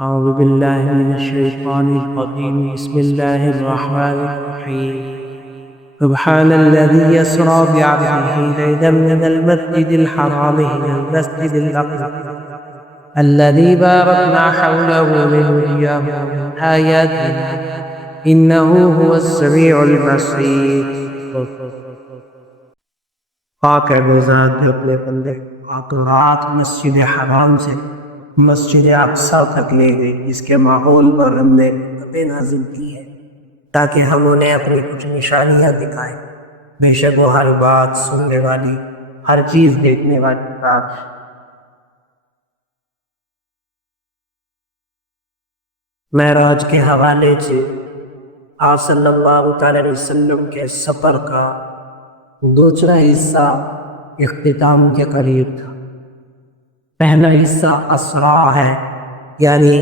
أعوذ بالله من الشيطان الرجيم بسم الله الرحمن الرحيم سبحان الذي يسرى بعبده ليلا من المسجد الحرام إلى المسجد الأقصى الذي باركنا حوله لنريه من آياتنا إنه هو السميع البصير پاک ہے وہ ذات جو اپنے بندے رات و رات مسجد حرام سے مسجد اقصی تک لے گئی، جس کے ماحول پر ہم نے کتابیں نازل کی ہے تاکہ ہم انہیں اپنی کچھ نشانیاں دکھائیں۔ بے شک وہ ہر بات سننے والی، ہر چیز دیکھنے والی ذات ہے۔ معراج کے حوالے سے آپ صلی اللہ تعالی علیہ وسلم کے سفر کا دوسرا حصہ اختتام کے قریب تھا۔ پہلا حصہ اسرا ہے، یعنی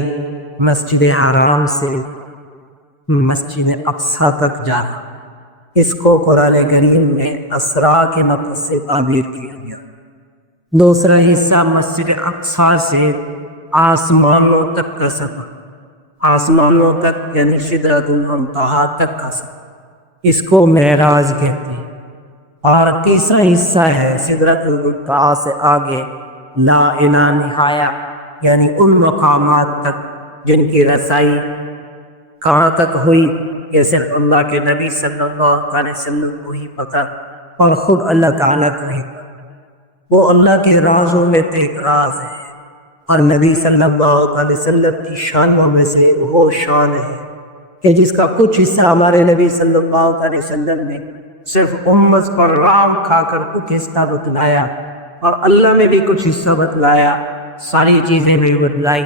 مسجد حرام سے مسجد اقصی تک جانا۔ اس کو قرآن کریم میں اسرا کے لفظ سے تعبیر کیا گیا۔ دوسرا حصہ مسجد اقصی سے آسمانوں تک کا سفر، آسمانوں تک یعنی سدرۃ المنتہا تک کا سفر، اس کو معراج کہتے ہیں۔ اور تیسرا حصہ ہے سدرۃ المنتہا سے آگے لا الہ نہایہ، یعنی ان مقامات تک جن کی رسائی کہاں تک ہوئی یہ صرف اللہ کے نبی صلی اللہ علیہ وسلم کو ہی پتہ، اور خود اللہ تعالیٰ کو ہی پتہ۔ وہ اللہ کے رازوں میں سے ایک راز ہے، اور نبی صلی اللہ علیہ وسلم کی شانوں میں سے وہ شان ہے کہ جس کا کچھ حصہ ہمارے نبی صلی اللہ علیہ وسلم نے صرف امت پر رام کھا کر کچھ حصہ بتلایا، اور اللہ میں بھی کچھ حصہ بتلایا، ساری چیزیں بھی بتلائی۔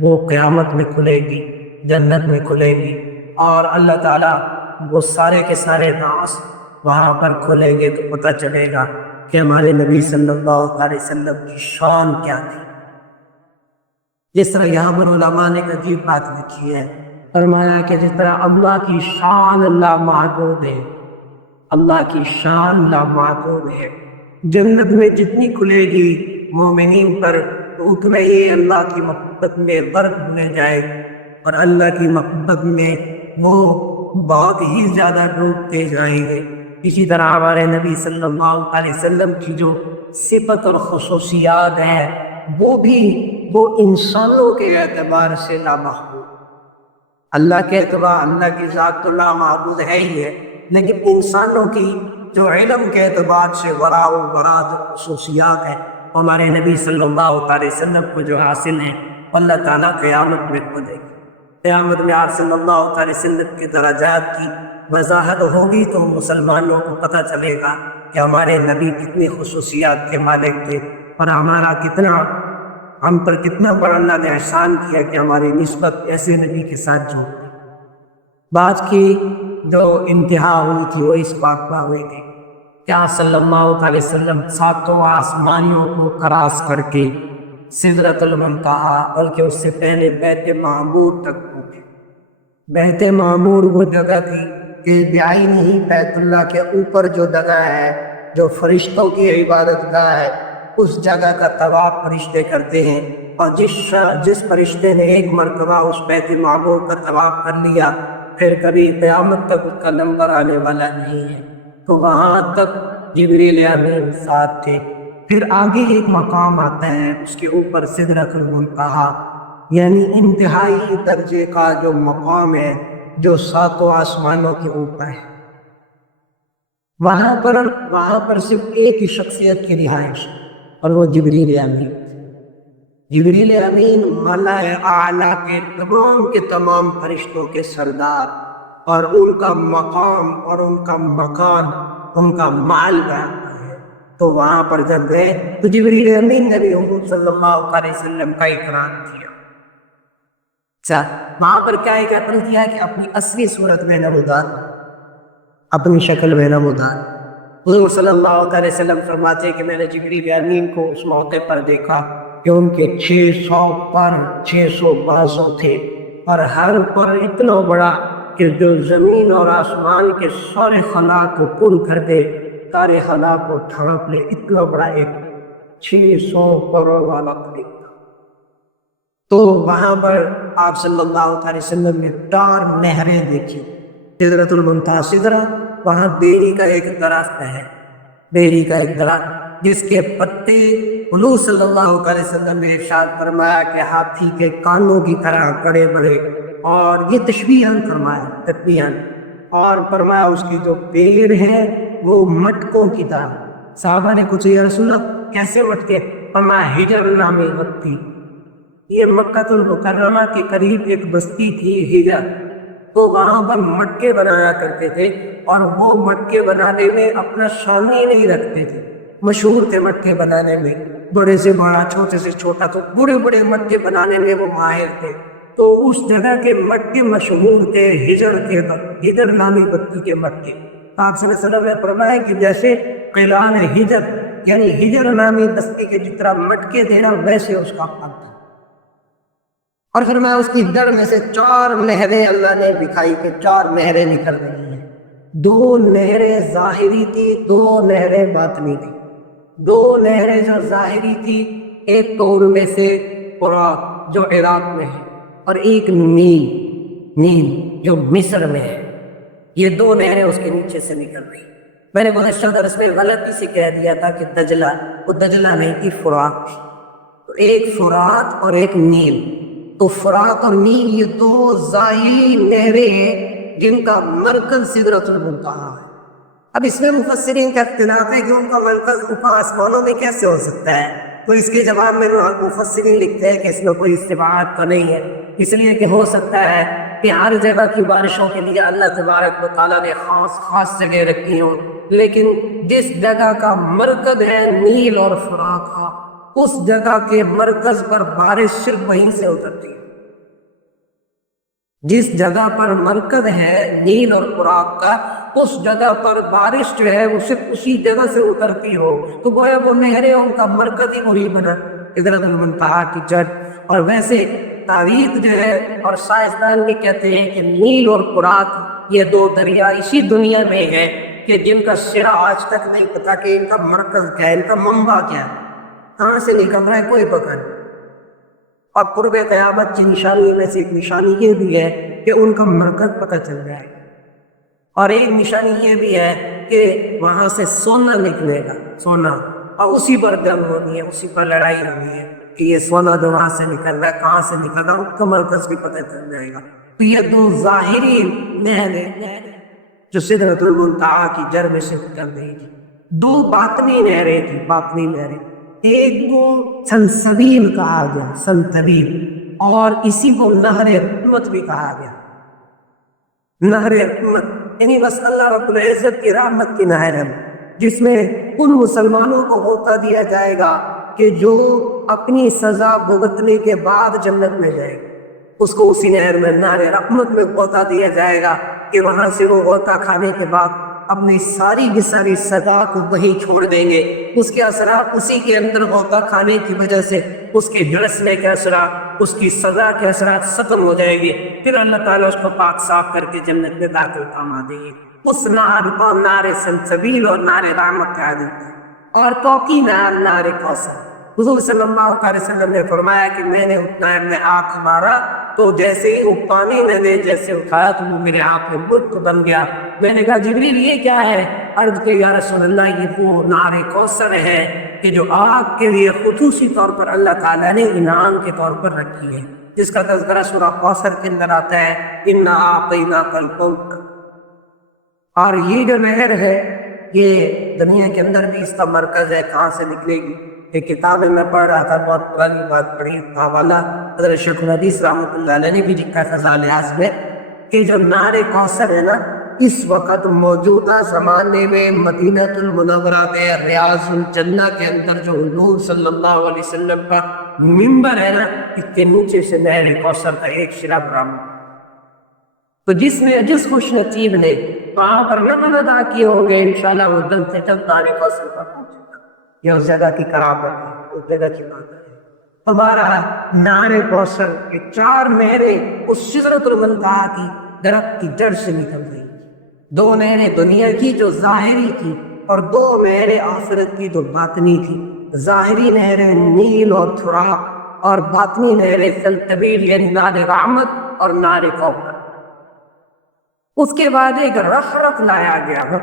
وہ قیامت میں کھلے گی، جنت میں کھلے گی، اور اللہ تعالیٰ وہ سارے کے سارے راز وہاں پر کھلیں گے تو پتہ چلے گا کہ ہمارے نبی صلی اللہ علیہ وسلم کی شان کیا تھی۔ جس طرح یہاں پر علماء نے ایک عجیب بات لکھی ہے، فرمایا کہ جس طرح اللہ کی شان لامحدود ہے، اللہ کی شان لامحدود ہے، جنت میں جتنی کھلے گی مومنین پر تو اتنا ہی اللہ کی محبت میں غرق ہونے جائے، اور اللہ کی محبت میں وہ بہت ہی زیادہ ڈوبتے جائیں گے۔ اسی طرح ہمارے نبی صلی اللہ علیہ وسلم کی جو صفت اور خصوصیات ہیں وہ انسانوں کے اعتبار سے لامحدود، اللہ کے اعتبار اللہ کی ذات تو لامحدود ہے ہی ہے، لیکن انسانوں کی جو علم کے اعتبار سے وراء و برا جو خصوصیات ہیں ہمارے نبی صلی اللہ علیہ وسلم کو جو حاصل ہیں، اللہ تعالیٰ قیامت میں کھولے گی۔ قیامت میں آپ صلی اللہ علیہ وسلم کے درجات کی وضاحت ہوگی تو مسلمانوں کو پتہ چلے گا کہ ہمارے نبی کتنی خصوصیات کے مالک تھے، اور ہم پر کتنا بڑا اللہ نے احسان کیا کہ ہماری نسبت ایسے نبی کے ساتھ جو بات کی جو انتہا ہوئی تھی وہ اس بات پر ہوئی تھی کہ آپ صلی اللہ علیہ وسلم ساتوں آسمانیوں کو کراس کر کے سدرۃ المنتہا بلکہ اس سے پہلے بیت معمور تک پہنچے۔ بیت معمور وہ جگہ تھی کہ بعین ہی بیت اللہ کے اوپر جو جگہ ہے جو فرشتوں کی عبادت گاہ ہے، اس جگہ کا طواف فرشتے کرتے ہیں، اور جس فرشتے نے ایک مرتبہ اس بیت معمور کا طواف کر لیا پھر کبھی قیامت تک اس کا نمبر آنے والا نہیں ہے۔ تو وہاں تک جبریل امین ساتھ تھے۔ پھر آگے ایک مقام آتا ہے، اس کے اوپر سدرۃ المنتہا، یعنی انتہائی درجے کا جو مقام ہے جو ساتوں آسمانوں کے اوپر ہے۔ وہاں پر صرف ایک ہی شخصیت کی رہائش، اور وہ جبریل امین۔ جبریل امین ملائے اعلیٰ کے تمام فرشتوں کے سردار، اور ان کا مقام اور ان کا مکان ان کا مال رہتا ہے۔ تو وہاں پر جب گئے تو جبریل امین نے بھی حضور صلی اللہ علیہ وسلم کا اکرام کیا۔ وہاں پر کیا اکرام کیا کہ اپنی اصلی صورت میں نمودار، اپنی شکل میں نمودار۔ حضور صلی اللہ علیہ وسلم فرماتے کہ میں نے جبریل امین کو اس موقع پر دیکھا کہ ان کے 600 پر 600 بازو تھے، اور ہر پر اتنا بڑا کہ جو زمین اور آسمان کے سارے خلا کو پُر کر دے، سارے خلا کو ڈھانپ لے، اتنا بڑا ایک 600 پروں والا فرشتہ۔ تو وہاں پر آپ صلی اللہ علیہ وسلم نے 4 نہریں دیکھی. سدرۃ المنتہا سدرہ، وہاں بیری کا ایک درخت ہے، بیری کا ایک درخت جس کے پتے حضور صلی اللہ علیہ وسلم نے ارشاد فرمایا کہ ہاتھی کے کانوں کی طرح بڑے بڑے، اور یہ تشبیہاً فرمایا، تشبیہاً، اور فرمایا اس کی جو پیر ہے وہ مٹکوں کی طرح. صحابہ نے کچھ یا رسول اللہ کیسے مٹکے؟ فرمایا ہجر نامی بستی. یہ مکہ المکرمہ کے قریب ایک بستی تھی ہجر، تو وہاں پر مٹکے بنایا کرتے تھے، اور وہ مٹکے بنانے میں اپنا شانی نہیں رکھتے تھے، مشہور تھے مٹکے بنانے میں، بڑے سے بڑا چھوٹے سے چھوٹا، تو بڑے بڑے مٹکے بنانے میں وہ ماہر تھے. تو اس جگہ کے مٹکے مشہور تھے ہجر کے، ہجر نامی بستی کے مٹکے. آپ صلی اللہ علیہ وسلم نے فرمایا کہ جیسے قلعان ہجر، یعنی ہجر نامی بستی کے جتنا مٹکے تھے نا ویسے اس کا پھل تھا. اور فرمایا اس کی در میں سے 4 نہریں اللہ نے دکھائی کہ 4 نہریں نکل رہی ہیں. 2 نہریں ظاہری تھی، 2 نہریں باطنی تھی. 2 نہریں جو ظاہری تھی، ایک تو ان میں سے فرات جو عراق میں ہے، اور ایک نیل جو مصر میں ہے. یہ 2 نہریں اس کے نیچے سے نکل رہی. میں نے گزشتہ درس میں غلطی سے کہہ دیا تھا کہ دجلہ، وہ دجلہ نہیں تھی، فرات تھی. تو ایک فرات اور ایک نیل. تو فرات اور نیل یہ 2 ظاہری نہریں ہیں جن کا مرکز سدرۃ المنتہا ہے. اب اس میں مفسرین کا اختلاف ہے کہ ان کا مرکز اوپر آسمانوں میں کیسے ہو سکتا ہے. تو اس کے جواب میں مفسرین لکھتے ہیں کہ اس میں کوئی استباعت تو نہیں ہے، اس لیے کہ ہو سکتا ہے کہ ہر جگہ کی بارشوں کے لیے اللہ تبارک و تعالیٰ نے خاص جگہ رکھی ہوں، لیکن جس جگہ کا مرکز ہے نیل اور فرات کا، اس جگہ کے مرکز پر بارش صرف وہیں سے اترتی ہے. جس جگہ پر مرکز ہے نیل اور فرات کا، اس جگہ پر بارش جو ہے وہ صرف اسی جگہ سے اترتی ہو. تو گویا وہ نہریں ان کا مرکز ہی وہی بنا سدرۃ المنتہا کی جڑ. اور ویسے تاریخ جو ہے اور سائنسدان بھی کہتے ہیں کہ نیل اور فرات یہ 2 دریا اسی دنیا میں ہیں کہ جن کا سرا آج تک نہیں پتا کہ ان کا مرکز کیا ہے، ان کا منبع کیا ہے، کہاں سے نکل رہا ہے، کوئی پتہ نہیں. اور قرب قیامت کی نشانی میں سے ایک نشانی یہ بھی ہے کہ ان کا مرکز پتہ چل جائے گا. اور ایک نشانی یہ بھی ہے کہ وہاں سے سونا نکلے گا، سونا، اور اسی پر جنگ ہونی ہے، اسی پر لڑائی ہونی ہے کہ یہ سونا جو وہاں سے نکل رہا ہے کہاں سے نکل رہا ہے، ان کا مرکز بھی پتہ چل جائے گا. تو یہ 2 ظاہری نہریں جو سدرۃ المنتہا کی جڑ میں سے نکل رہی تھی. 2 باطنی نہریں تھیں، باطنی نہریں. ایک کو سلسبیل کہا گیا، سلسبیل، اور اسی کو نہر حکمت بھی کہا گیا. نہر حکمت یعنی بس اللہ رب العزت کی رحمت کی نہر ہے، جس میں ان مسلمانوں کو ہوتا دیا جائے گا کہ جو اپنی سزا بھگتنے کے بعد جنت میں جائے گا، اس کو اسی نہر میں، نہر رحمت میں ہوتا دیا جائے گا کہ وہاں سے وہ ہوتا کھانے کے بعد اپنی ساری کی ساری سزا کو وہیں چھوڑ دیں گے. اس کے اثرات اسی کے اندر ہوتا کھانے کی وجہ سے اس کے جھلسنے کے اثرات، اس کی سزا کے اثرات ختم ہو جائے گی. پھر اللہ تعالیٰ اس کو پاک صاف کر کے جنت میں داخل فرما دیں گے. اس نہر کو نہر سلسبیل اور نہر رحمت کہا جاتا ہے. اور توقی نہر کوثر. حضور صلی اللہ علیہ وسلم نے فرمایا کہ میں نے اس نہر میں آنکھ مارا تو جیسے ہی وہ پانی میں نے جیسے اٹھایا تو وہ میرے آنکھ میں ملک بن گیا. میں نے کہا جبریل یہ کیا ہے؟ عرض کہ یا رسول اللہ یہ وہ نہر کوثر ہے کہ جو آپ کے لیے خصوصی طور پر اللہ تعالیٰ نے انعام کے طور پر رکھی ہے، جس کا تذکرہ سورہ کوثر کے اندر آتا ہے، اِنَّا أَعْطَيْنَاكَ الْكَوْثَرَ. اور یہ جو نہر ہے یہ دنیا کے اندر بھی اس کا مرکز ہے. کہاں سے نکلے گی؟ ایک کتاب میں پڑھ رہا تھا، بہت پرانی بات پڑھی، حوالہ حضرت شیخ الحدیث رحمۃ اللہ علیہ نے بھی لکھا تھا فضائل اعظم میں کہ جو نہر کوثر ہے نا، اس وقت موجودہ زمانے میں مدینہ المنورہ میں ریاض الجنہ کے اندر جو حضور صلی اللہ علیہ وسلم کا منبر ہے نا، اس کے نیچے سے نہر کوثر کا ایک شرا برآمد. تو جس خوش نصیب نے وہاں پر نظر ادا کیے ہوں گے انشاءاللہ وہ دل سے جب نہر کوثر پر پہنچے گا. یہ اس جگہ کی کرامت ہے، اس جگہ کی بات ہے. ہمارا نہر کوثر کے 4 نہریں اس سدرۃ المنتہا کی درخت کی جڑ سے نکل رہی. 2 نہریں دنیا کی جو ظاہری تھی، اور 2 نہریں آخرت کی جو باطنی تھی. ظاہری نہریں نیل اور فرات، اور باطنی نہر سلسبیل یعنی نار رحمت اور نار کوثر۔ اس کے بعد ایک رفرف لایا گیا۔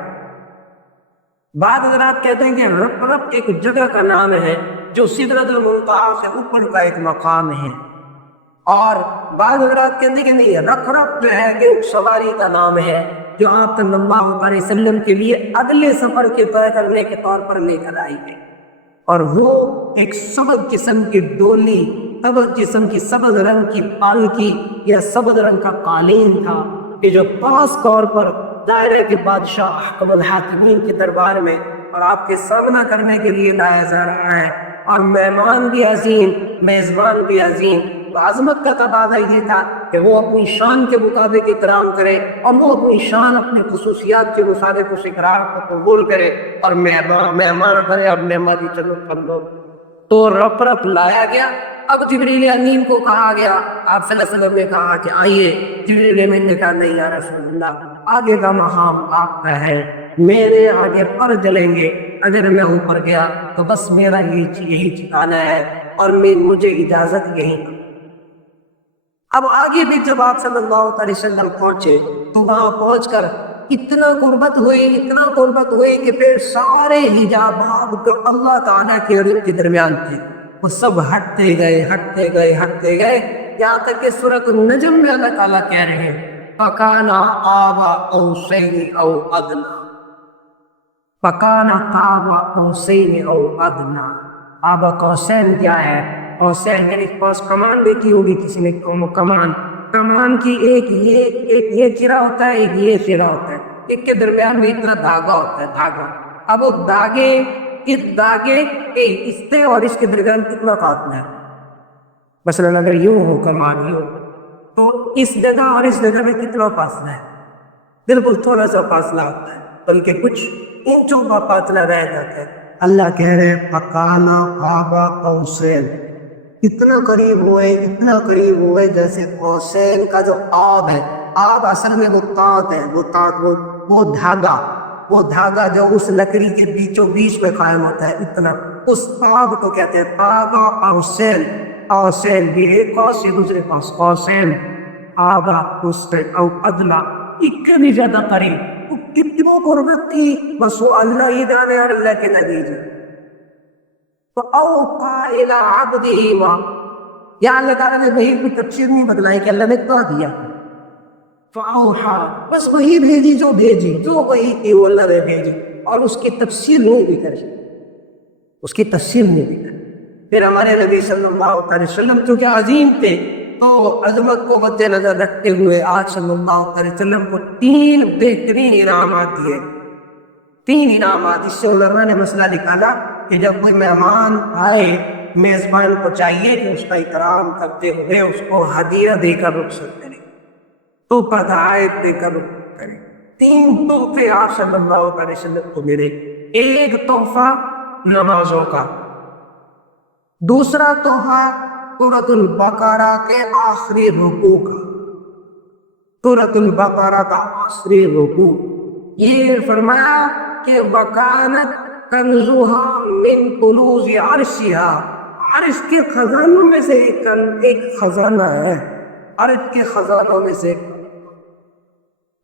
بعض حضرات کہتے ہیں کہ رفرف ایک جگہ کا نام ہے جو سدرۃ المنتہا سے اوپر کا ایک مقام ہے، اور بعض حضرات کہتے ہیں کہ نہیں، رفرف جو ہے کہ ایک سواری کا نام ہے جو آپ صلی اللہ علیہ وسلم کے لیے اگلے سفر کے طے کرنے کے طور پر لے کر آئی گئی، اور وہ ایک سبز قسم کی ڈولی، سبز قسم کی سبز رنگ کی پالکی یا سبز رنگ کا قالین تھا کہ جو خاص طور پر دائرے کے بادشاہ احکم الحاکمین کے دربار میں اور آپ کے سامنا کرنے کے لیے لایا جا رہا ہے، اور مہمان بھی عظیم، میزبان بھی عظیم۔ عظمت کا تقاضا یہ تھا کہ وہ اپنی شان کے مطابق اکرام کرے، اور وہ اپنی شان اپنی خصوصیات کے مطابق اس اکرام کو قبول کرے، اور مہمان کرے اور مہمانی چلو پندو۔ تو رفرف لایا گیا۔ اب جبریل امین کو کہا گیا، آپ صلی اللہ علیہ وسلم نے کہا کہ آئیے۔ جبریل امین نے کہا نہیں یا رسول اللہ، آگے کا مقام آپ کا ہے، میرے آگے پر جلیں گے، اگر میں اوپر گیا تو بس میرا یہی ٹھکانا ہے، اور مجھے اجازت یہی۔ اب آگے بھی جب آپ صلی اللہ علیہ وسلم پہنچے تو وہاں پہنچ کر اتنا قربت ہوئی کہ پھر سارے حجابات جو اللہ تعالیٰ کے علم کے درمیان تھے وہ سب ہٹتے گئے، یہاں تک کہ سورۃ النجم میں اللہ تعالیٰ کہہ رہے ہیں فَكَانَ قَابَ قَوْسَيْنِ أَوْ أَدْنَىٰ، فَكَانَ قَابَ قَوْسَيْنِ أَوْ أَدْنَىٰ۔ قاب قوسین کیا ہے؟ قوسین یعنی پاس کمان دیکھی ہوگی کسی نے، کمان کی ایک یہ چرا ہوتا ہے، ایک یہ چرا ہوتا ہے، ایک کے درمیان بھی اتنا دھاگا ہوتا ہے، دھاگا۔ اب وہ دھاگے کے اس اور اس کے درمیان کتنا فاصلہ ہے؟ مثلا اگر یوں ہو کمان یوں، تو اس جگہ اور اس جگہ میں کتنا فاصلہ ہے؟ بالکل تھوڑا سا فاصلہ ہوتا ہے، بلکہ کچھ انچوں کا فاصلہ رہ جاتا ہے۔ اللہ کہہ رہے ہیں فَكَانَ قَابَ قَوْسَيْنِ، اتنا قریب ہوئے جیسے قوسین کا جو آب ہے، آب اصل میں وہ تاط ہے، وہ دھاگا جو اس لکڑی کے بیچوں بیچ میں قائم ہوتا ہے، اتنا اس آب کو کہتے ہیں قاب قوسین۔ قوسین بھی ایک قوس سے دوسرے قوس، قوسین قاب قوسین او ادنیٰ، اتنی زیادہ قریب، کتنوں قربت تھی بس وہ اللہ ہی جانے اور اللہ کے نتیجے۔ فَأَوْحَىٰ إِلَىٰ عَبْدِهِ مَا، یا اللہ تعالیٰ نے وہی کوئی تفسیر نہیں بتلائی کہ اللہ نے کیا دیا، فَأَوْحَىٰ بس وہی بھیجی جو وہی تھی وہ اللہ نے بھیجی، اور اس کی تفسیر نہیں بھی کری، پھر ہمارے نبی صلی اللہ علیہ وسلم چونکہ عظیم تھے تو عظمت کو مد نظر رکھتے ہوئے آج صلی اللہ علیہ وسلم کو 3 بہترین انعامات دیے، 3 انعامات۔ اس سے علماء نے مسئلہ نکالا کہ جب کوئی مہمان آئے، میزبان کو چاہیے کہ اس کا اکرام کرتے ہوئے اس کو ہدیہ دے کر رخصت کرے، تو ہدایت دے کر رخصت کرے۔ 3 تحفے آپ صلی اللہ علیہ وسلم کو ملے، ایک تحفہ نمازوں کا، دوسرا تحفہ سورۃ البقرہ کے آخری رکوع کا، سورۃ البقرہ کا آخری رکوع۔ یہ فرمایا کہ وَكَانَتْ كَنْزُهَا مِنْ كُنُوزِ عَرْشِهَا، عرش کے خزانوں میں سے ایک خزانہ ہے، عرش کے خزانوں میں سے۔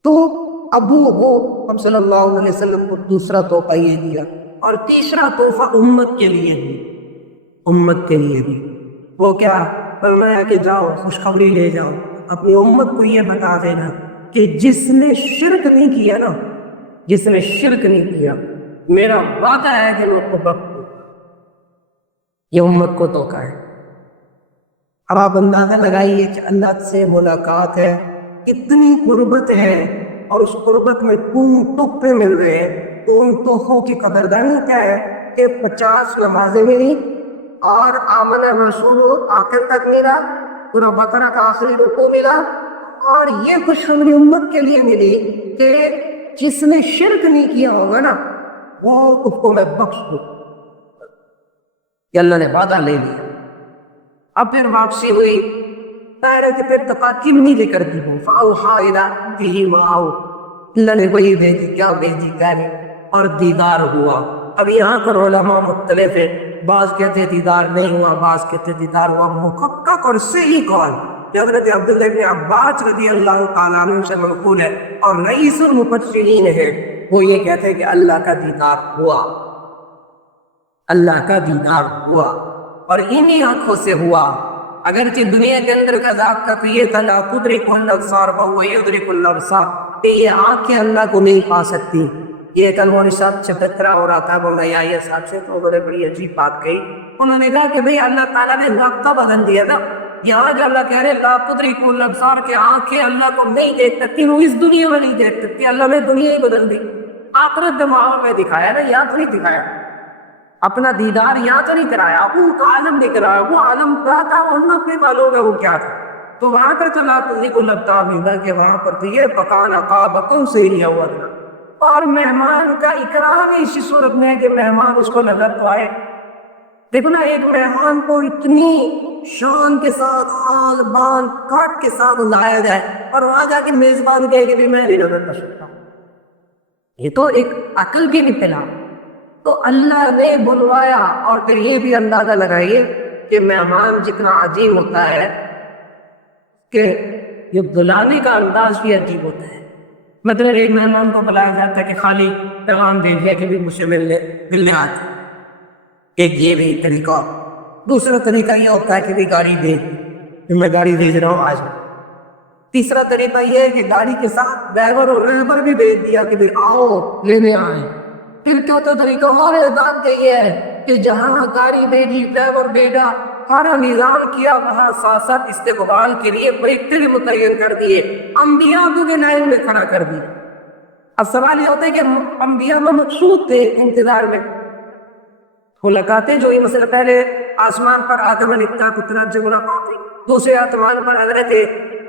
تو اب وہ ہم صلی اللہ علیہ وسلم کو دوسرا تحفہ یہ دیا، اور تیسرا تحفہ امت کے لیے بھی، وہ کیا فرمایا کہ جاؤ خوشخبری لے جاؤ، اپنی امت کو یہ بتا دینا کہ جس نے شرک نہیں کیا میرا وعدہ ہے کہ میں اس کو بخشوں گا۔ یہ امت کو دھوکہ ہے۔ اب آپ اندازہ لگائیے کہ اللہ سے ملاقات ہے، اتنی قربت ہے، اور اس قربت میں تحفے مل رہے ہیں، تو ان تحفوں کی قدردانی کیا ہے کہ 50 نمازیں ملی، اور آمن رسول آخر تک ملا، سورۃ بقرہ کا آخری رکوع ملا، اور یہ خوشخبری امت کے لیے ملی کہ جس نے شرک نہیں کیا ہوگا نا وہ اس کو میں بخش دوں، کہ اللہ نے وعدہ لے لیا۔ اب پھر واپسی ہوئی، ظاہر کہ پھر تقاطب نہیں ذکر دی، فَأَوْحَىٰ إِلَىٰ عَبْدِهِ مَا أَوْحَىٰ، اللہ نے وہی بھیجی، کیا بھیجی، اور دیدار ہوا۔ اب یہاں پر علماء مختلف ہیں، بعض کہتے دیدار نہیں ہوا، بعض کہتے دیدار ہوا، محقق اور صحیح قول جو حضرت عبداللہ بن عباس رضی اللہ تعالیٰ عنہ سے منقول ہے اور رئیس المفسرین ہے، وہ یہ کہتے ہیں کہ اللہ کا دیدار ہوا، اللہ کا دیدار ہوا اور انہی آنکھوں سے ہوا۔ اگرچہ دنیا کے اندر کا ذات کا یہ تھا لا تدرک الابصار وهو يدرك الابصار، کہ یہ آنکھیں اللہ کو نہیں پا سکتی۔ یہ کل مولوی صاحب سے فترہ ہو رہا تھا مولانا یحییٰ صاحب سے، تو انہوں نے بڑی عجیب بات کہی، انہوں نے کہا کہ بھئی اللہ تعالیٰ نے رابطہ بدل دیا تھا، یہاں جو اللہ کہہ رہے لا تدرک الابصار کہ آنکھیں اللہ کو نہیں دیکھ سکتی، وہ اس دنیا میں نہیں دیکھ سکتی، اللہ نے دنیا ہی بدل دی، آخرت ماحول میں دکھایا نا، یہاں تو نہیں دکھایا، اپنا دیدار یہاں تو نہیں کرایا، وہ عالم دکھ رہا ہے، وہ عالم کیا تھا انہوں اپنے معلوم ہے وہ کیا تھا، تو وہاں پر چلا تدرک الابصار ملا کہ وہاں پر تو یہ فکان عقابکم سیریا ہوا تھا، اور مہمان کا اکرام اسی صورت میں ہے کہ مہمان اس کو نظر تو آئے۔ دیکھو نا ایک مہمان کو اتنی شان کے ساتھ آل بان کاٹ کے ساتھ لایا جائے اور وہاں جا کے میزبان کہے کہ میں نہیں نظر کر سکتا، یہ تو ایک عقل بھی نہیں پلا۔ تو اللہ نے بلوایا، اور پھر یہ بھی اندازہ لگائیے کہ مہمان جتنا عجیب ہوتا ہے کہ یہ بلانے کا انداز بھی عجیب ہوتا ہے۔ مطلب ایک مہمان کو بلایا جاتا ہے کہ خالی پیغام دے دیا کہ بھی مجھ سے ملنے آتے، ایک یہ بھی طریقہ۔ دوسرا طریقہ یہ ہوتا ہے کہ بھی گاڑی دے، میں گاڑی بھیج رہا ہوں آج۔ تیسرا طریقہ یہ ہے کہ گاڑی کے ساتھ ڈرائیور اور ریبر بھی بھیج دیا کہ بھی آؤ لینے آئے۔ پھر چوتھا طریقہ اور اعداد کا یہ ہے کہ جہاں گاڑی بھیجی، ڈرائیور بھیجا، سارا نظام کیا، وہاں ساتھ ساتھ استقبال کے لیے بڑے متعین کر دیے، انبیاء کو بھی لائن میں کھڑا کر دیے۔ اب سوال یہ ہوتا ہے کہ انبیاء میں مقصود تھے انتظار میں، ملاقاتیں جو یہ مسئلہ پہلے آسمان پر آدم علیہ السلام سے ملاقات ہوئی، دوسرے آسمان پر حضرت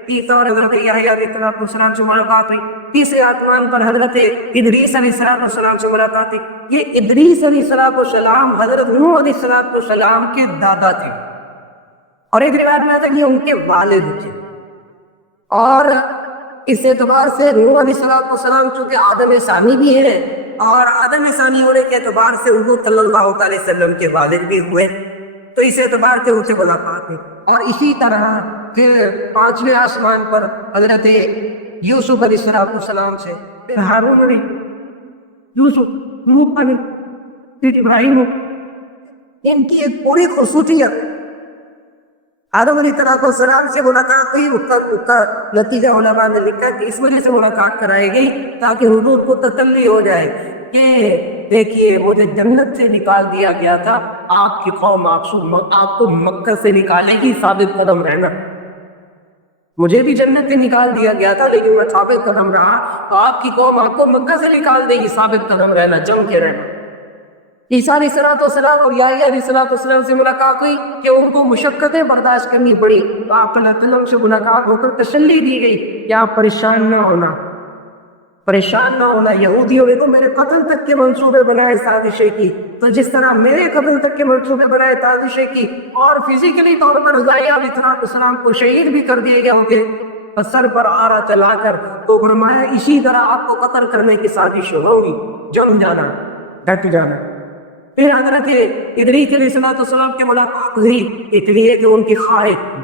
عیسیٰ اور حضرت یحییٰ علیہ السلام سے ملاقات ہوئی، تیسرے آسمان پر حضرت ادریس علیہ السلام سے ملاقات ہوئی۔ یہ ادریس علیہ السلام حضرت نوح علیہ السلام کے دادا تھے، اور ایک روایت میں آتا ہے کہ ان کے والد تھے، اور اس اعتبار سے نوح علیہ السلام چونکہ آدم ثانی بھی ہے اور آدم ثانی ہونے کے اعتبار سے حضور صلی اللہ علیہ وسلم کے والد بھی ہوئے، تو اس اعتبار سے ان سے ملاقات ہوئی۔ اور اسی طرح پھر پانچویں آسمان پر حضرت یوسف علیہ السلام سے، پھر ہارون علیہ یوسف، نوح علیہ، پھر ابراہیم، ان کی ایک پوری خصوصیت آدم علیہ السلام سے ملاقات ہوئی۔ اس کا نتیجہ علماء نے لکھا کہ اس وجہ سے ملاقات کرائی گئی تاکہ حضور کو تسلی ہو جائے کہ دیکھیے مجھے جنت سے نکال دیا گیا تھا، آپ کی قوم آپ کو مکہ سے نکالے گی، ثابت قدم رہنا۔ مجھے بھی جنت سے نکال دیا گیا تھا لیکن میں ثابت قدم رہا، تو آپ کی قوم آپ کو مکہ سے نکال دے گی، ثابت قدم رہنا، جم کے رہنا۔ عیسیٰ علیہ السلام اور یحییٰ علیہ السلام سے ملاقات ہوئی کہ ان کو مشقتیں برداشت کرنی پڑی، تو آپ صلی اللہ علیہ وسلم سے ملاقات ہو کر تسلی دی گئی کہ آپ پریشان نہ ہونا، پریشان نہ ہونا۔ یہودیوں نے تو میرے قتل تک کے منصوبے بنائے سازشیں کی، تو جس طرح میرے قتل تک کے منصوبے بنائے سازشیں کی، اور فزیکلی طور پر عیسیٰ علیہ السلام کو شہید بھی کر دیے گئے ہوں گے سر پر آرا چلا کر، تو فرمایا اسی طرح آپ کو قتل کرنے کی سازش ہوگی، جم جانا، ڈٹ جانا۔ پھر حضرت ادریس علیہ السلام کی ملاقات ہوئی، اس لیے کہ ان کی خواہش تھی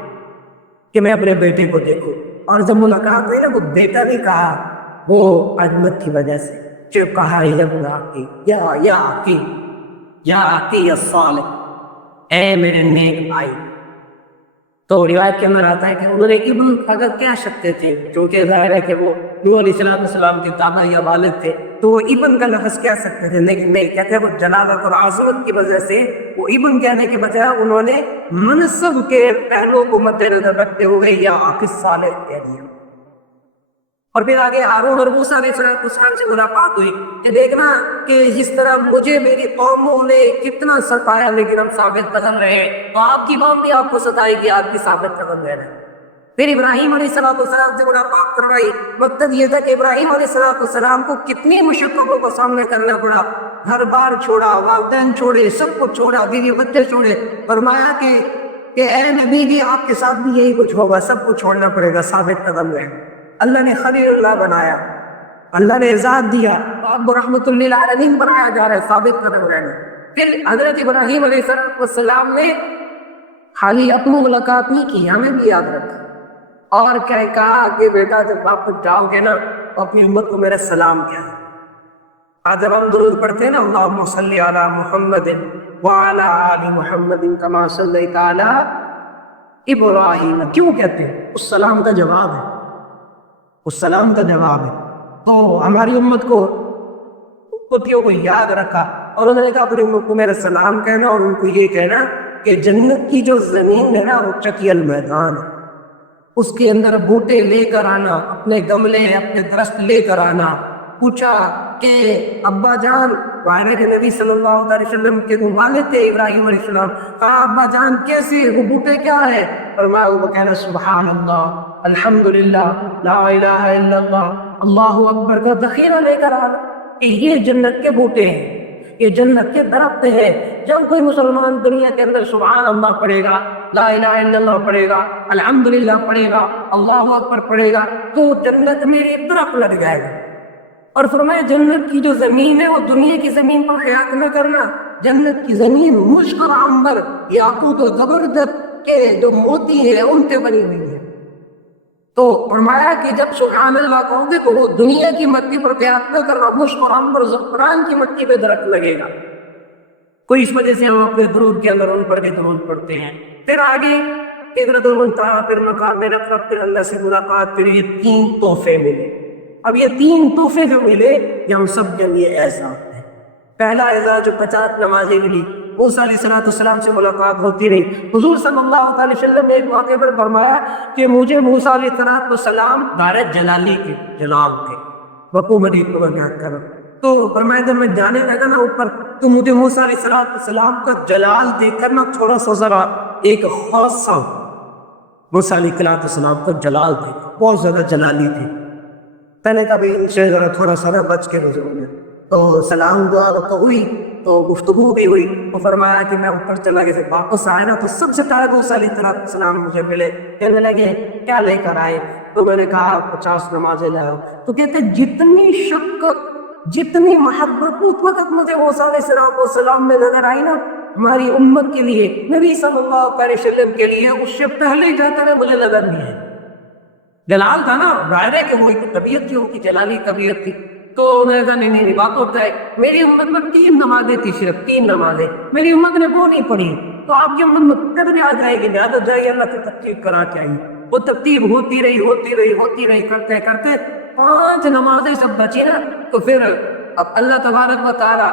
کہ میں اپنے بیٹے کو دیکھوں، اور جب ملاقات ہوئی نا وہ بیٹا نہیں کہا، وہ عظمت کی وجہ سے چپ کہا یا عقی الصالح، اے میرے نیک بھائی۔ تو روایت کے اندر آتا ہے کہ انہوں نے ابن اگر کہہ سکتے تھے، کیونکہ ظاہر ہے کہ وہ نوح علیہ السلام کے دادا یا والد تھے، تو وہ ابن کا لفظ کہہ سکتے تھے، لیکن نہیں کہتے ہیں، وہ جلالت اور عظمت کی وجہ سے وہ ابن کہنے کے بجائے انہوں نے منصب کے پہلو کو مد نظر رکھتے ہوئے یا عقی الصالح کہہ دیا۔ اور پھر آگے ہارون اور موسیٰ علیہ السلام سے ملاقات ہوئی کہ دیکھنا کہ جس طرح مجھے میری قوموں نے کتنا ستایا لیکن ہم ثابت قدم رہے، تو آپ کی قوم بھی آپ کو ستائے گی، آپ کی ثابت قدم رہنا۔ پھر ابراہیم علیہ السلام سے ملاقات کروائی، مقصد یہ تھا کہ ابراہیم علیہ السلام کو کتنی مشقتوں کا سامنا کرنا پڑا، گھر بار چھوڑا، والدین چھوڑے، سب کو چھوڑا، بیوی بچے چھوڑے، فرمایا کہ اے نبی جی آپ کے ساتھ بھی یہی کچھ ہوگا، سب کو چھوڑنا پڑے گا، ثابت قدم رہنا۔ اللہ نے خلیل اللہ بنایا، اللہ نے اعزاز دیا، تو اب رحمت للعالمین بنایا جا رہا ہے، ثابت قدم رہنا۔ پھر حضرت ابراہیم علیہ السلام نے خالی اپنی ملاقات نہیں کی، ہمیں بھی یاد رکھا، اور کیا کہا کہ بیٹا جب واپس جاؤ گے نا تو اپنی امت کو میرا سلام کیا۔ آج جب ہم درود پڑھتے ہیں نا اللہم صلی علی محمد وعلی آل محمد کما صلیت علی ابراہیم، کیوں کہتے ہیں؟ اس سلام کا جواب ہے، اس سلام کا جواب ہے۔ تو ہماری امت کو کتیوں کو یاد رکھا اور انہوں نے کہا اپنی امت کو میرا سلام کہنا، اور ان کو یہ کہنا کہ جنت کی جو زمین ہے نا وہ چکیل میدان ہے، اس کے اندر بوٹے لے کر آنا، اپنے گملے اپنے درخت لے کر آنا۔ پوچھا کہ ابا جان، وائرے کے نبی صلی اللہ علیہ وسلم کے والد تھے ابراہیم علیہ السلام، کہا ابا جان کیسے، وہ بوٹے کیا ہے؟ فرمایا وہ کہنا سبحان اللہ الحمدللہ لا الہ الا اللہ اللہ اکبر کا ذخیرہ لے کر آنا، کہ یہ جنت کے بوٹے ہیں، یہ جنت کے درخت ہیں۔ جب کوئی مسلمان دنیا کے اندر سبحان اللہ پڑھے گا، لا الہ الا اللہ پڑھے گا، الحمدللہ پڑھے گا، اللہ اکبر پڑھے گا، تو جنت میں ایک درخت لگ جائے گا۔ اور فرمایا جنت کی جو زمین ہے وہ دنیا کی زمین پر خیال نہ کرنا، جنت کی زمین مشک اور عنبر، یاقوت و زبرجد کے جو موتی ہیں ان سے بنی ہوئی ہے۔ تو فرمایا کہ جب سبحان اللہ کہو گے تو وہ دنیا کی مٹی پر قیاس نہ کرنا، مشک اور عنبر زعفران کی مٹی پہ درخت لگے گا۔ کوئی اس وجہ سے ہم اپنے درود کے اندر ان پر کے درود پڑھتے ہیں۔ پھر آگے سدرۃ المنتہا، پھر مقام رفعت، پھر اللہ سے ملاقات، پھر یہ 3 تحفے ملے۔ اب یہ 3 تحفے جو ملے یہ ہم سب کے لیے اعزاز ہے۔ پہلا اعزاز جو 50 نمازیں ملی، موسیٰ علیہ السلام سے ملاقات ہوتی رہی۔ حضور صلی اللہ علیہ وسلم نے ایک موقع پر فرمایا کہ مجھے موسیٰ علیہ السلام دار جلالی کے جلال کے وقوع مدید کو بیان کرو، تو فرمایا جب میں جانے لگا نا اوپر تو مجھے موسیٰ علیہ السلام کا جلال دیکھ کر نا تھوڑا سا ذرا ایک خاصا موسیٰ علیہ السلام کا جلال دیکھا، بہت زیادہ جلالی تھی۔ میں نے کہا بھائی ان سے ذرا تھوڑا سا بچ کے گزروں گے، تو سلام دعا تو ہوئی، تو گفتگو بھی ہوئی۔ وہ فرمایا کہ میں اوپر چلا گیا، واپس آیا نا تو سب سے پہلے موسیٰ علیہ السلام مجھے ملے، کہنے لگے کیا لے کر آئے؟ تو میں نے کہا 50 نمازیں لے آؤ۔ تو کہتے جتنی شفقت جتنی محبت اس وقت مجھے موسیٰ علیہ السلام میں نظر آئی نا ہماری امت کے لیے، نبی صلی اللہ علیہ وسلم کے لیے، اس سے پہلے جاتا ہے مجھے نظر نہیں ہے۔ جلال تھا نا، ظاہر ہے کہ وہ ایک طبیعت تھی، ان کی جلالی طبیعت تھی۔ تو انہوں نے کہا نہیں بات ہوتا ہے، میری امت میں 3 نمازیں تھی، صرف 3 نمازیں میری امت نے وہ نہیں پڑھی، تو آپ کی امت میں کب بھی آ جائے گی، عادت جائے اللہ کی ترتیب کرا چاہیے۔ وہ ترتیب ہوتی رہی کرتے کرتے 5 نمازیں سب بچی نا، تو پھر اب اللہ تبارک و تعالیٰ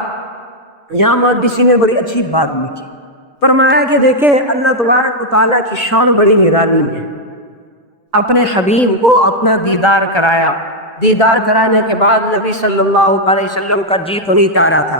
یہاں مقدسی نے بڑی اچھی بات لکھی، فرمایا کہ دیکھیں اللہ تبارک و تعالیٰ کی شان بڑی نرالی ہے۔ اپنے حبیب کو اپنا دیدار کرایا، دیدار کرانے کے بعد نبی صلی اللہ علیہ وسلم کا جی تو نہیں چاہ رہا تھا،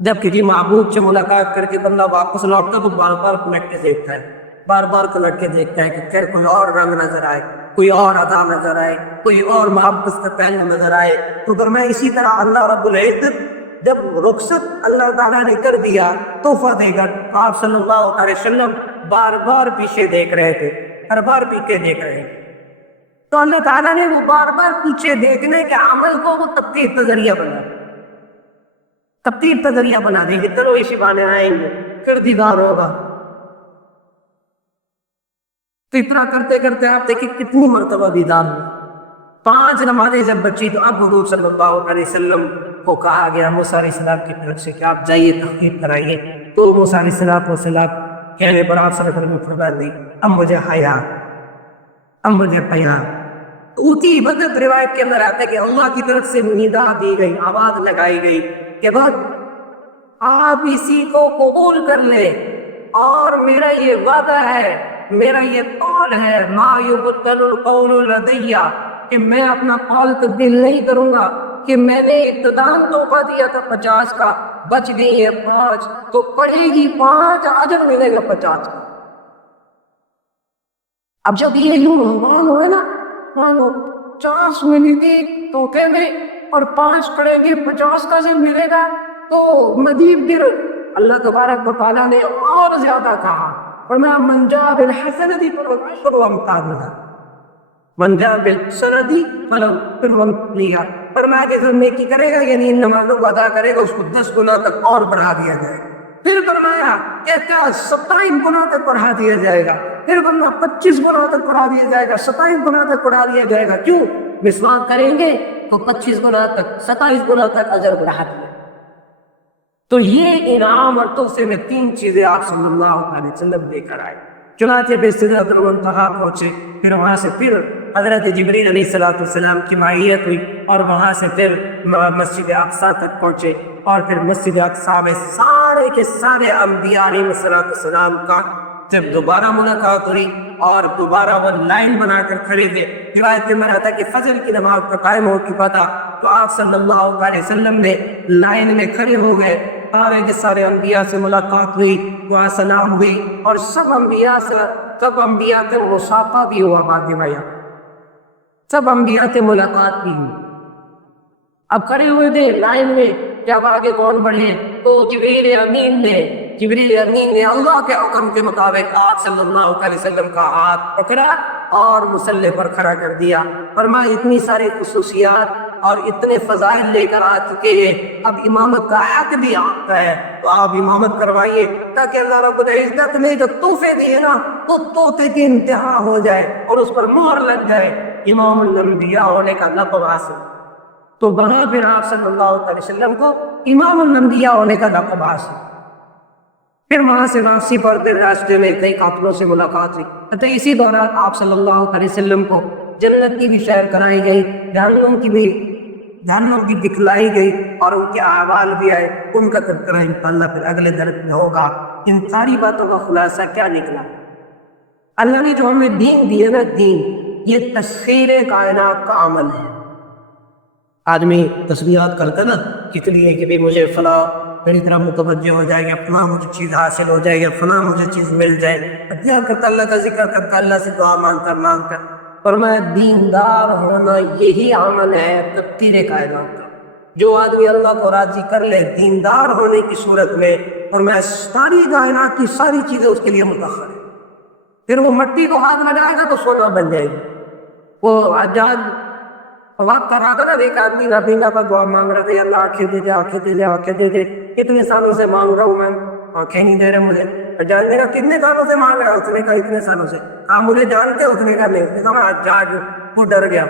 جب کسی معبود سے ملاقات کر کے بندہ واپس لوٹتا تو بار بار پلٹ کے دیکھتا ہے، بار بار پلٹ کے دیکھتا ہے کہ پھر کوئی اور رنگ نظر آئے، کوئی اور ادا نظر آئے، کوئی اور محبت کا پہلو نظر آئے۔ تو اگر میں اسی طرح اللہ رب العزت جب رخصت اللہ تعالیٰ نے کر دیا تحفہ دے کر، آپ صلی اللہ علیہ وسلم بار بار پیچھے دیکھ رہے تھے، ہر بار پیچھے دیکھ رہے ہیں، تو اللہ تعالیٰ نے وہ بار بار پیچھے دیکھنے کے عمل کو وہ تبدیل کا ذریعہ بنا، تبدیل کا ذریعہ بنا دیں گے، چلو اسی بہانے آئیں گے پھر دیدار ہوگا۔ تو اتنا کرتے کرتے آپ دیکھیں کتنی مرتبہ دیدار ہوا۔ 5 نمازیں جب بچی تو اب حضور صلی اللہ علیہ وسلم کو کہا گیا موسیٰ علیہ السلام کی طرف سے کہ آپ جائیے تحقیق کرائیے، تو موسیٰ علیہ السلام کہنے پر آپ صلی اللہ علیہ وسلم فرمایا نہیں، اب مجھے حیا۔ اوتی بدت روایت کے اندر آتا ہے کہ اللہ کی طرف سے ندا دی گئی، آواز لگائی گئی کہ بس آپ اسی کو قبول کر لیں، اور میرا یہ وعدہ ہے، میرا یہ قول ہے، ما یبدل القول لدی، کہ میں اپنا قول تبدیل نہیں کروں گا، کہ میں نے ابتداءً تحفہ دیا تھا 50 کا، بچ گئی ہے 5، تو پڑھے گی 5، اجر ملے گا 50 کا۔ اب جب یہ عنوان ہوئے نا 50 ملی تھی تو کہنے اور 5 پڑھیں گے 50 کا سے ملے گا، تو مزید پھر اللہ تبارک و تعالیٰ نے اور زیادہ کہا، فرمایا من جاء بالحسنۃ فلہ عشر امثالها، من جاء بالحسنۃ فلہ عشر امثالها، فرمایا کہ جو نیکی کرے گا یعنی ان نمازوں کو ادا کرے گا اس کو 10 گنا تک اور بڑھا دیا جائے گا. پھر فرمایا کہ 27 گنا تک بڑھا دیا جائے گا. پھر فرمایا 25 گنا تک بڑھا دیا جائے گا, 27 گنا تک بڑھا دیا جائے گا. کیوں؟ مسواک کریں گے تو 25 گنا تک 27 گنا تک اجر بڑھا دیا. تو یہ انعام اور تحفے میں 3 چیزیں آپ صلی اللہ علیہ وسلم لے کر آئے. چنانچہ پھر سدرۃ المنتہا پہنچے, پھر وہاں سے پھر حضرت جبریل علیہ السلام کی معیت ہوئی, اور وہاں سے پھر مسجد اقصیٰ تک پہنچے, اور پھر مسجد اقصیٰ میں سارے کے سارے انبیاء علیہ السلام کا جب دوبارہ ملاقات ہوئی اور دوبارہ وہ لائن بنا کر کھڑے تھے. روایت میں آتا کہ فجر کی نماز کا قائم ہو چکا تھا تو آپ صلی اللہ علیہ وسلم نے لائن میں کھڑے ہو گئے. سارے کے سارے انبیاء سے ملاقات ہوئی, وہاں سلام ہوئی, اور سب انبیاء سے مصافحہ بھی ہوا. بعد میں سب انبیاء سے ملاقات بھی ہوئی. اب کھڑے ہوئے تھے لائن میں, جب آگے کون بڑھے تو جبریل امین نے اللہ کے حکم کے مطابق آپ صلی اللہ علیہ وسلم کا ہاتھ پکڑا اور مصلی پر کھڑا کر دیا. فرمایا اتنی ساری خصوصیات اور اتنے فضائل لے کر آ چکے ہیں, اب امامت کا حق بھی آپ کا ہے تو آپ امامت کروائیے, تاکہ اللہ رب العزت نے جو تحفے دیے نا تو تحفے کی انتہا ہو جائے اور اس پر مہر لگ جائے, امام الانبیاء ہونے کا لقب حاصل. تو وہاں پھر آپ صلی اللہ علیہ وسلم کو امام الانبیاء ہونے کا لقب حاصل. پھر وہاں سے واپسی پر پھر راستے میں کئی قافلوں سے ملاقات ہوئی. تو اسی دوران آپ صلی اللہ علیہ وسلم کو جنت کی بھی سیر کرائی گئی, جہنم کی دکھلائی گئی, اور ان کے اعمال بھی آئے. ان کا تذکرہ انشاءاللہ پھر اگلے درس میں ہوگا. ان ساری باتوں کا خلاصہ کیا نکلا؟ اللہ نے جو ہمیں دین دیے نا, دین یہ تسخیر کائنات کا عمل ہے. آدمی تصویرات کرتا نا کتنی ہے کہ بھی مجھے فلاں میری طرح متوجہ ہو جائے گا, فلاں مجھے چیز حاصل ہو جائے گا, فلاں مجھے چیز مل جائے گا. کیا کرتا اللہ کا ذکر کرتا, اللہ سے دعا مانگتا. اور میں دیندار ہونا یہی عمل ہے تدبیر کائنات کا. جو آدمی اللہ کو راضی کر لے دیندار ہونے کی صورت میں, اور میں ساری کائنات کی ساری چیزیں اس کے لیے متخر ہے. پھر وہ مٹی کو ہاتھ لگائے گا تو سونا بن جائے گی. وہ حجاج وقت کر رہا تھا نا, ایک آدمی ربینہ پر دعا مانگ رہا تھا, اللہ آنکھیں دے دے. کتنے سالوں سے مانگ رہا ہوں میں, آنکھیں نہیں دے رہے مجھے. جاننے کا کتنے سالوں سے مانگ رہا, اس نے کہا اتنے سالوں سے. ہاں مجھے جانتے, اس نے کہا نہیں. اس نے کہا حجاج, وہ ڈر گیا.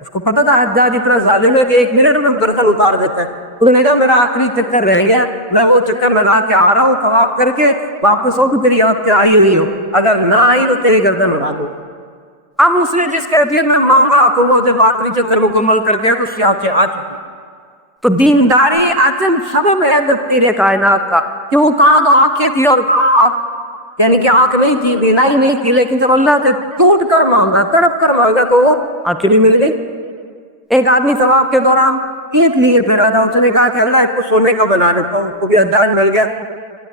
اس کو پتا تھا حجاج اتنا ظالم ہے کہ 1 منٹ میں گردن اتار دیتا ہے. اس نے کہا میرا آخری چکر رہ گیا, میں وہ چکر لگا کے آ رہا ہوں, طواف کر کے واپس ہو تو تیری آپ کے آئی ہوئی ہو, اگر نہ آئی تو تیری گردن اڑا دوں. اب اس نے جس کیفیت میں مانگا کو وہ جب آخری چکر مکمل کر دیا تو سیاہ سے آ چکی. تو دینداری اصل سبب ہے تدبیر کائنات کا, کہ وہ کہاں تو آنکھیں تھی اور کہاں یعنی کہ آنکھ نہیں تھی, بینائی نہیں تھی, لیکن جب اللہ سے ٹوٹ کر مانگا, تڑپ کر مانگا تو وہ آنکھیں بھی مل گئی. ایک آدمی طواف کے دوران ایک لیے پھرا تھا, اس نے کہا کہ اللہ اس کو سونے کا بنا دیتا ہوں, اس کو بھی حجاج مل گیا.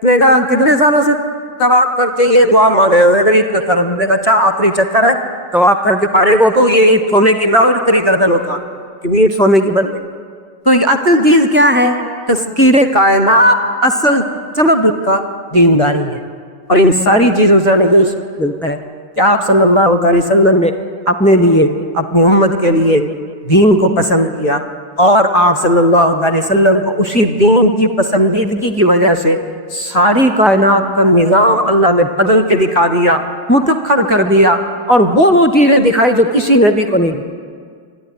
تو نے کہا کتنے سالوں سے طواف کرتے یہ دعا مانگے ہوئے, اگر عید کا کر, نے کہا اچھا آخری چکر ہے, طواف کر کے پارے کو تو یہ عید سونے کی نہ تیری گردن ہوتا کہ عید سونے کی بن گئی. تو یہ اصل چیز کیا ہے؟ تذکیر کائنات اصل سبب کا دینداری ہے. اور ان ساری چیزوں سے ہمیں یہ ملتا ہے کہ آپ صلی اللہ علیہ وسلم نے اپنے لیے, اپنی امت کے لیے دین کو پسند کیا, اور آپ صلی اللہ علیہ وسلم کو اسی دین کی پسندیدگی کی وجہ سے ساری کائنات کا نظام اللہ نے بدل کے دکھا دیا, متکر کر دیا, اور وہ چیزیں دکھائی جو کسی نبی کو نہیں.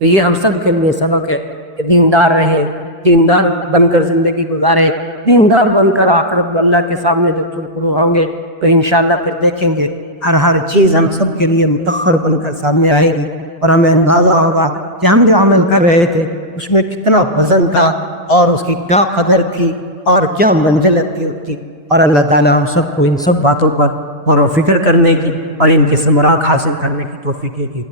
تو یہ ہم سب کے لیے سبق ہے کہ دیندار رہے, دیندار بن کر زندگی گزارے, دیندار بن کر آخرت اللہ کے سامنے جب روبرو ہوں گے تو انشاءاللہ پھر دیکھیں گے ہر چیز ہم سب کے لیے متخر بن کر سامنے آئے گی, اور ہمیں اندازہ ہوگا کہ ہم جو عمل کر رہے تھے اس میں کتنا وزن تھا, اور اس کی کیا قدر تھی, اور کیا منزلت تھی اس کی. اور اللہ تعالیٰ ہم سب کو ان سب باتوں پر غور و فکر کرنے کی اور ان کے ثمرات حاصل کرنے کی توفیق دے.